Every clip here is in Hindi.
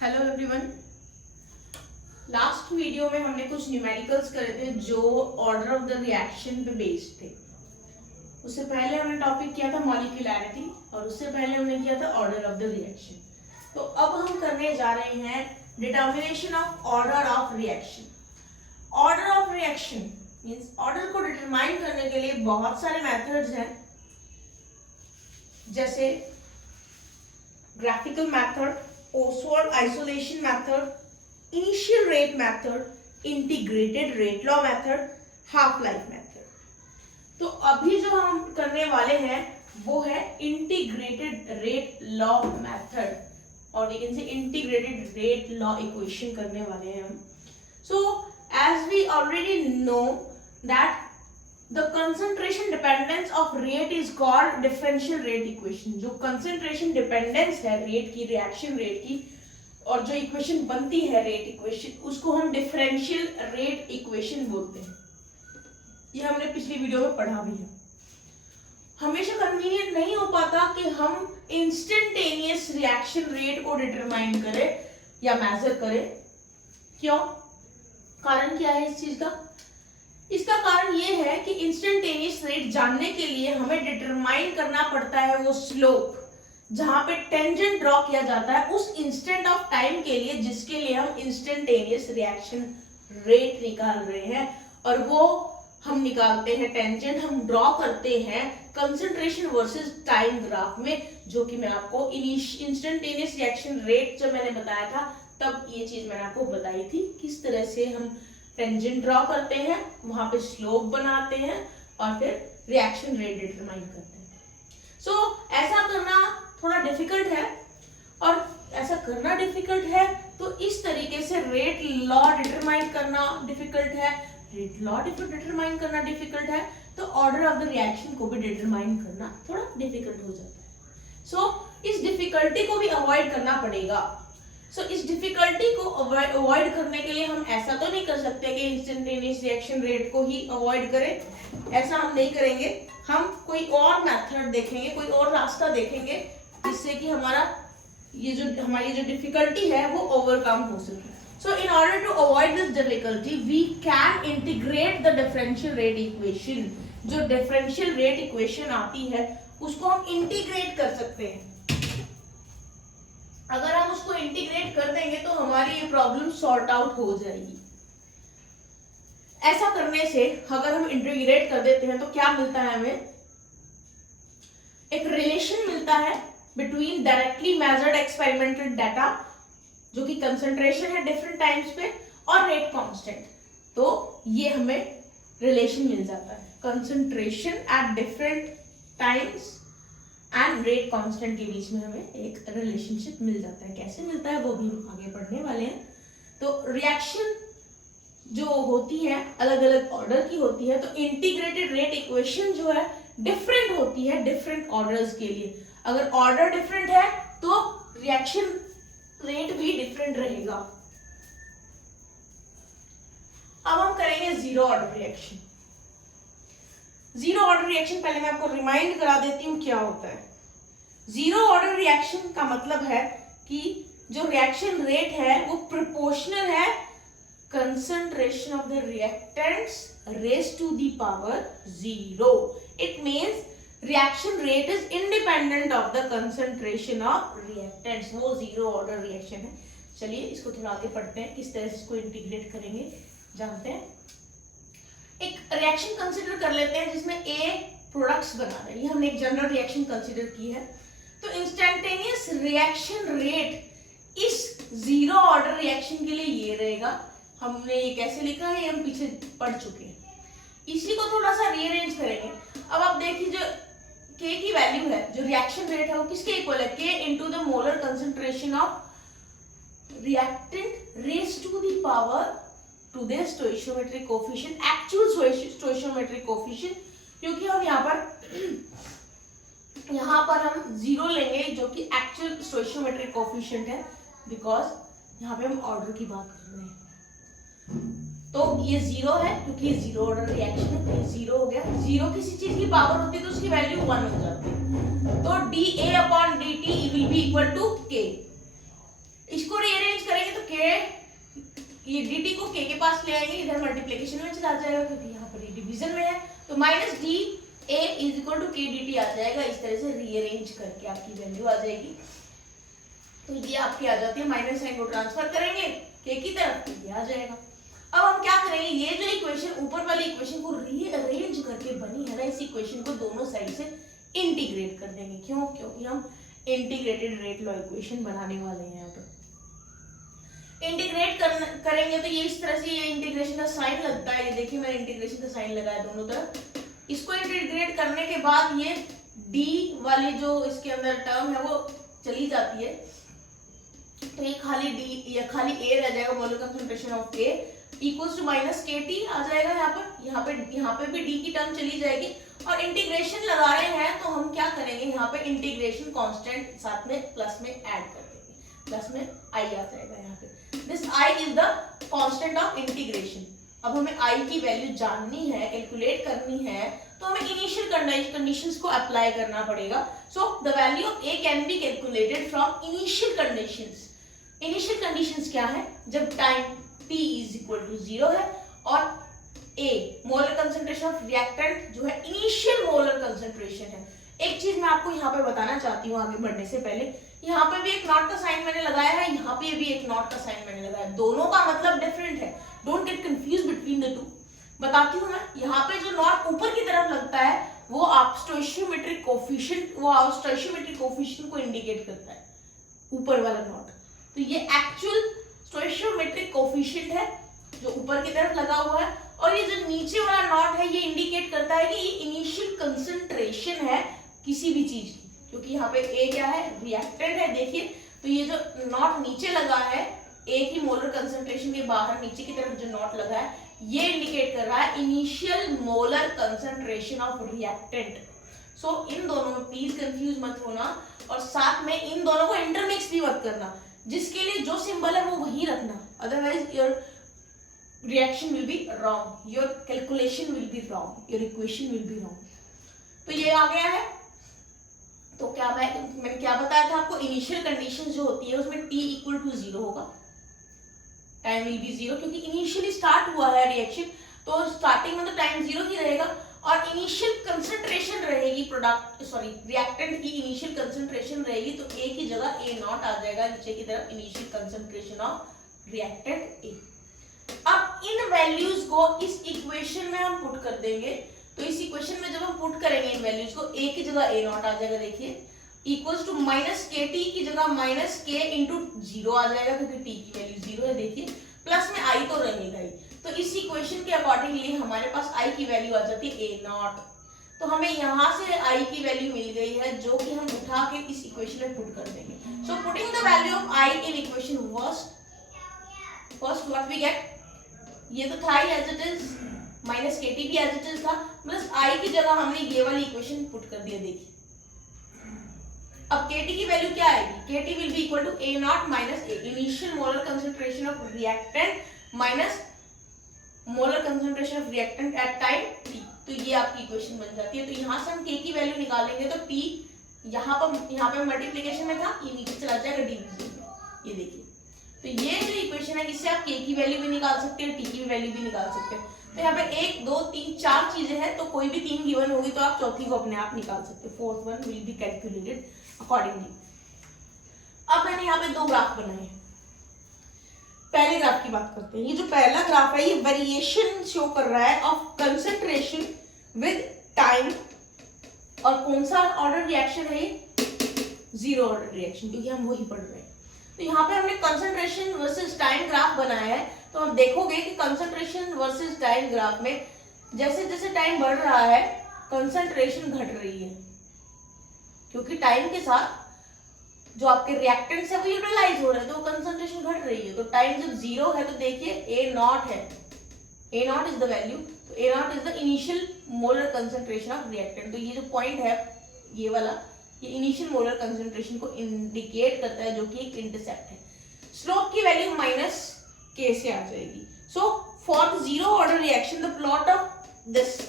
Hello everyone. लास्ट वीडियो में हमने कुछ न्यूमेरिकल्स करे थे जो ऑर्डर ऑफ द रिएक्शन पे बेस्ड थे। उससे पहले हमने टॉपिक किया था मॉलिक्यूलैरिटी और उससे पहले हमने किया था ऑर्डर ऑफ द रिएक्शन। तो अब हम करने जा रहे हैं determination of order of reaction. Order of reaction means order को डिटरमाइन करने के लिए बहुत सारे मेथड्स हैं, जैसे graphical method, Oswald isolation method, initial rate method, integrated rate law method, half life method। तो अभी जो हम करने वाले हैं वो है integrated rate law method और लेकिन से integrated rate law equation करने वाले हैं हम। So as we already know that the concentration dependence of rate is called differential rate equation। जो concentration dependence है रेट की, रिएक्शन रेट की, और जो इक्वेशन बनती है रेट इक्वेशन, उसको हम डिफरेंशियल रेट इक्वेशन बोलते हैं। ये हमने पिछली वीडियो में पढ़ा भी है। हमेशा कन्वीनियंट नहीं हो पाता कि हम इंस्टेंटेनियस रिएक्शन रेट को डिटरमाइन करें या मेजर करें। क्यों? कारण क्या है इस चीज का? इसका कारण ये है कि इंस्टेंटेनियस रेट जानने के लिए हमें डिटरमाइन करना पड़ता है वो स्लोप जहां पे टेंजेंट ड्रॉ किया जाता है उस इंस्टेंट ऑफ टाइम के लिए जिसके लिए हम इंस्टेंटेनियस रिएक्शन रेट निकाल रहे हैं। और वो हम निकालते हैं, टेंजेंट हम ड्रॉ करते हैं कंसंट्रेशन वर्सेस टाइम ग्राफ में, जो कि मैं आपको इंस्टेंटेनियस रिएक्शन रेट जब मैंने बताया था तब ये चीज मैंने आपको बताई थी, किस तरह से हम टेंजेंट ड्रॉ करते हैं, वहां पे स्लोप बनाते हैं और फिर रिएक्शन रेट डिटरमाइन करते हैं। सो ऐसा करना थोड़ा डिफिकल्ट है, और ऐसा करना डिफिकल्ट है तो इस तरीके से रेट लॉ डिटरमाइन करना डिफिकल्ट है। रेट लॉ डिटरमाइन करना डिफिकल्ट है तो ऑर्डर ऑफ द रिएक्शन को भी डिटरमाइन करना थोड़ा डिफिकल्ट हो जाता है। सो इस डिफिकल्टी को भी अवॉइड करना पड़ेगा। इस डिफिकल्टी को अवॉइड करने के लिए हम ऐसा तो नहीं कर सकते कि इंस्टेंटेनियस रिएक्शन रेट को ही अवॉइड करें। ऐसा हम नहीं करेंगे, हम कोई और मेथड देखेंगे, कोई और रास्ता देखेंगे जिससे कि हमारी जो डिफिकल्टी है वो ओवरकम हो सके। So in order to avoid this difficulty, we can integrate the differential rate equation। जो differential rate equation आती है उसको हम इंटीग्रेट कर सकते हैं। अगर हम उसको इंटीग्रेट कर देंगे तो हमारी ये प्रॉब्लम सॉर्ट आउट हो जाएगी। ऐसा करने से अगर हम इंटीग्रेट कर देते हैं तो क्या मिलता है हमें? एक रिलेशन मिलता है between directly measured experimental data, जो कि कंसंट्रेशन है डिफरेंट टाइम्स पे, और रेट कांस्टेंट। तो ये हमें रिलेशन मिल जाता है, concentration at different times and rate constant के बीच में हमें एक रिलेशनशिप मिल जाता है। कैसे मिलता है वो भी हम आगे पढ़ने वाले हैं। तो रिएक्शन जो होती है अलग अलग ऑर्डर की होती है, तो इंटीग्रेटेड रेट इक्वेशन जो है डिफरेंट होती है डिफरेंट ऑर्डर्स के लिए। अगर ऑर्डर डिफरेंट है तो रिएक्शन रेट भी डिफरेंट रहेगा। अब हम करेंगे zero order reaction. Zero order reaction पहले मैं आपको रिमाइंड करा देती हूँ क्या होता है। जीरो ऑर्डर रिएक्शन का मतलब है कि जो रिएक्शन रेट है वो प्रोपोर्शनल है concentration of the reactants raise to the power zero. It means reaction rate is independent of the concentration of reactants. वो जीरो ऑर्डर रिएक्शन है। चलिए इसको थोड़ा आगे पढ़ते हैं, किस तरह से इसको इंटीग्रेट करेंगे जानते हैं। एक रिएक्शन कंसीडर कर लेते हैं जिसमें ए प्रोडक्ट्स बना रहे हैं। ये हमने एक जनरल रिएक्शन कंसीडर की है। तो इंस्टेंटेनियस रिएक्शन रेट इस जीरो ऑर्डर रिएक्शन के लिए ये रहेगा। हमने ये कैसे लिखा है ये हम पीछे पढ़ चुके हैं। इसी को थोड़ा सा रीअरेंज करेंगे। अब आप देखिए जो के की वैल्यू है, जो रिएक्शन रेट है वो किसके इक्वल है? K into the molar concentration of reactant raise to the power to their stoichiometric coefficient, actual stoichiometric coefficient, क्योंकि हम यहाँ पर हम जीरो लेंगे जो कि एक्चुअल stoichiometric coefficient है, बिकॉज यहाँ पे हम ऑर्डर की बात कर रहे हैं। तो ये जीरो है क्योंकि ये जीरो ऑर्डर रिएक्शन है, तो ये जीरो हो गया। जीरो किसी चीज की पावर होती है तो उसकी वैल्यू 1 हो जाती है। तो dA/dt will be equal to K। इसको रीअरेंज करेंगे तो के, ये dt को k के पास ले आएंगे, इधर मल्टीप्लिकेशन में चला जाएगा क्योंकि यहाँ पर ये डिवीजन में है, तो minus D a is equal to K dt आ जाएगा। इस तरह से रीअरेंज करके आपकी वैल्यू आ जाएगी। तो ये आपकी आ जाती है, माइनस साइन को ट्रांसफर करेंगे k की तरफ, ये आ जाएगा। अब हम क्या करेंगे, ये जो इक्वेशन ऊपर वाली इक्वेशन को रीअरेंज करके बनी है ना, इस इक्वेशन को दोनों साइड से इंटीग्रेट कर देंगे। क्यों? क्योंकि हम इंटीग्रेटेड रेट लॉ इक्वेशन बनाने वाले हैं। यहाँ पर इंटीग्रेट करेंगे तो ये इस तरह से ये इंटीग्रेशन का साइन लगता है। ये देखिए मैंने इंटीग्रेशन का साइन लगाया दोनों तरफ। इसको इंटीग्रेट करने के बाद ये d वाली जो इसके अंदर टर्म है वो चली जाती है, तो ये खाली d या खाली a रह जाएगा, molar concentration of a equals to minus kt आ जाएगा। यहाँ पे भी d की टर्म चली जाएगी। और इंटीग्रेशन लगा रहे हैं तो हम क्या करेंगे, यहाँ पे इंटीग्रेशन कांस्टेंट साथ में प्लस में ऐड कर देंगे, प्लस में i आ जाएगा। यहाँ पे this i is the constant of integration. अब हमें i की वैल्यू जाननी है, कैलकुलेट करनी है, तो हमें इनिशियल कंडीशंस को अप्लाई करना पड़ेगा। So the value of a can be calculated from initial conditions. Initial conditions क्या है, जब time t is equal to 0 है और a molar concentration of reactant जो है इनिशियल मोलर कंसंट्रेशन है। एक चीज मैं आपको यहाँ पे बताना चाहती हूँ आगे बढ़ने से पहले, यहाँ पे भी एक नॉट का साइन मैंने लगाया है, यहाँ पे भी एक नॉट का साइन मैंने लगाया है, दोनों का मतलब डिफरेंट है। Don't get confuse between the two. बताती हूँ मैं, यहाँ पे जो नॉट ऊपर की तरफ लगता है वो आप स्टोइशियोमेट्रिक कोफिशिएंट, वो स्टोइशियोमेट्रिक कोफिशिएंट को इंडिकेट करता है, ऊपर वाला नॉट। तो ये एक्चुअल स्टोइशियोमेट्रिक कोफिशिएंट है जो ऊपर की तरफ लगा हुआ है, और ये जो नीचे वाला नॉट है ये इंडिकेट करता है कि ये इनिशियल कंसंट्रेशन है किसी भी चीज की, क्योंकि यहाँ पे A क्या है, रिएक्टेंट है। देखिए तो ये जो नॉट नीचे लगा है, A की मोलर कंसंट्रेशन के बाहर नीचे की तरफ जो नॉट लगा है, ये इंडिकेट कर रहा है initial molar concentration of reactant. So इन दोनों में प्लीज कंफ्यूज मत होना, और साथ में इन दोनों को इंटरमिक्स भी मत करना। जिसके लिए जो सिंबल है वो वही रखना, otherwise your reaction will be wrong, your calculation will be wrong, your equation will be wrong। तो ये आ गया है। तो क्या मैंने क्या बताया था आपको, इनिशियल कंडीशन जो होती है उसमें t इक्वल टू 0 होगा, टाइम विल बी 0, क्योंकि इनिशियली स्टार्ट हुआ है रिएक्शन, तो स्टार्टिंग में तो टाइम 0 ही रहेगा। और इनिशियल कंसंट्रेशन रहेगी रिएक्टेंट की इनिशियल कंसंट्रेशन रहेगी, तो a की जगह a नॉट आ जाएगा नीचे की तरफ, initial concentration of reactant a। अब इन वैल्यूज को इस इक्वेशन में हम पुट कर देंगे, तो इस इक्वेशन में जब हम पुट करेंगे इन वैल्यूज को, a की जगह a नॉट आ जाएगा, देखिए equals to minus K T की जगह माइनस के इंटू 0 आ जाएगा, क्योंकि t की वैल्यू 0 है। देखिए प्लस में i तो रहेगा ही, तो इस इक्वेशन के अकॉर्डिंगली हमारे पास i की वैल्यू आ जाती है a नॉट। तो हमें यहाँ से i की वैल्यू मिल गई है, जो कि हम उठा के इस इक्वेशन में पुट कर देंगे। So putting the value of i in equation first what we get, ये तो था ही as it is, minus K T भी एज इट इज था, प्लस आई की जगह हमने ये वाली इक्वेशन पुट कर दिया। देखिए अब के टी की वैल्यू क्या आएगी, K T will be equal to A naught minus A, initial molar concentration of reactant minus molar concentration of reactant at time T. तो ये आपकी इक्वेशन बन जाती है। तो यहाँ से हम के की वैल्यू निकालेंगे तो टी यहाँ पे मल्टीप्लिकेशन में था, ये नीचे चला जाएगा डिवीजन में। ये देखिए, तो ये जो इक्वेशन है इससे आप k की वैल्यू भी निकाल सकते हैं, t की वैल्यू भी निकाल सकते हैं। तो यहाँ पे 1 2 3 4 चीजें हैं, तो कोई भी 3 गिवन होगी तो आप चौथी को अपने आप निकाल सकते हैं। Fourth one will be calculated accordingly. अब मैंने यहाँ पे 2 ग्राफ बनाए हैं। पहले ग्राफ की बात करते हैं। ये जो पहला ग्राफ है ये वेरिएशन शो कर रहा है ऑफ कंसंट्रेशन विद टाइम, और कौन सा ऑर्डर रिएक्शन है ये, 0 ऑर्डर रिएक्शन, क्योंकि हम वही पढ़ रहे हैं। तो यहाँ पे हमने कंसंट्रेशन वर्सेस टाइम ग्राफ बनाया है। तो हम देखोगे कि कंसंट्रेशन वर्सेस टाइम ग्राफ में जैसे जैसे टाइम बढ़ रहा है कंसंट्रेशन घट रही है, क्योंकि टाइम के साथ जो आपके रिएक्टेंट्स है वो यूटिलाइज हो रहे हैं, तो कंसंट्रेशन घट रही है। तो टाइम जब 0 है तो देखिए ए नॉट है, A naught is the value, तो A naught is the initial molar concentration of reactant. तो ये जो पॉइंट है ये वाला, ये इनिशियल मोलर कंसंट्रेशन को इंडिकेट करता है, जो कि एक इंटरसेप्ट है। स्लोप की वैल्यू माइनस के से आ जाएगी। So for the 0 order reaction the plot of this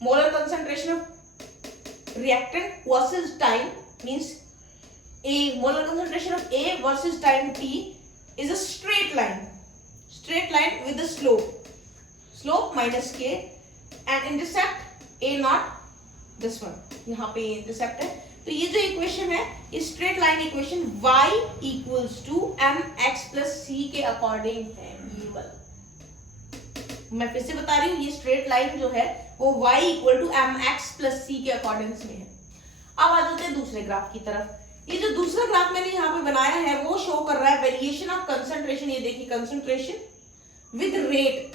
molar concentration of reactant versus time means A, molar concentration of A versus time t is a straight line with a slope minus k and intercept A naught, this one, यहाँ पे इंटरसेप्ट है। तो ये जो इक्वेशन है, ये straight line equation y equals to mx plus c के अकॉर्डिंग है। ये वाला मैं फिर से बता रही हूँ, ये स्ट्रेट लाइन जो है वो y equal to mx plus c के अकॉर्डिंग में है। अब आ जाते हैं दूसरे ग्राफ की तरफ। ये जो दूसरा ग्राफ मैंने यहाँ पे बनाया है वो शो कर रहा है वेरिएशन ऑफ कंसंट्रेशन। ये देखिए कंसंट्रेशन विद रेट,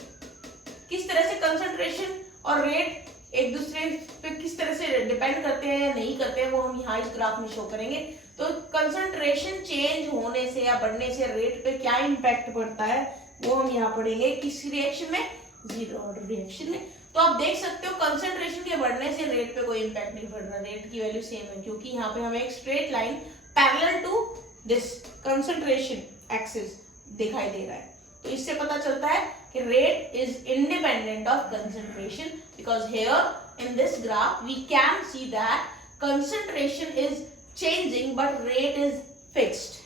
किस तरह से कंसंट्रेशन और रेट एक दूसरे पे किस तरह से डिपेंड करते हैं या नहीं करते हैं, वो हम यहाँ इस ग्राफ में शो करेंगे। तो कंसंट्रेशन चेंज होने से या बढ़ने से रेट पे क्या इंपैक्ट पड़ता है वो हम यहाँ पढ़ेंगे। किस रिएक्शन में? जीरो ऑर्डर रिएक्शन में। तो आप देख सकते हो कंसंट्रेशन के बढ़ने से रेट पे कोई इंपैक्ट नहीं पड़ रहा, रेट की वैल्यू सेम है, क्योंकि यहाँ पे हमें एक straight line parallel to this concentration axis दिखाई दे रहा है। तो इससे पता चलता है कि rate is independent of concentration, because here in this graph we can see that concentration is changing but rate is fixed.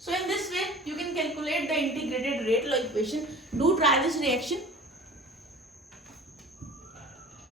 So in this way you can calculate the integrated rate law equation. Do try this reaction.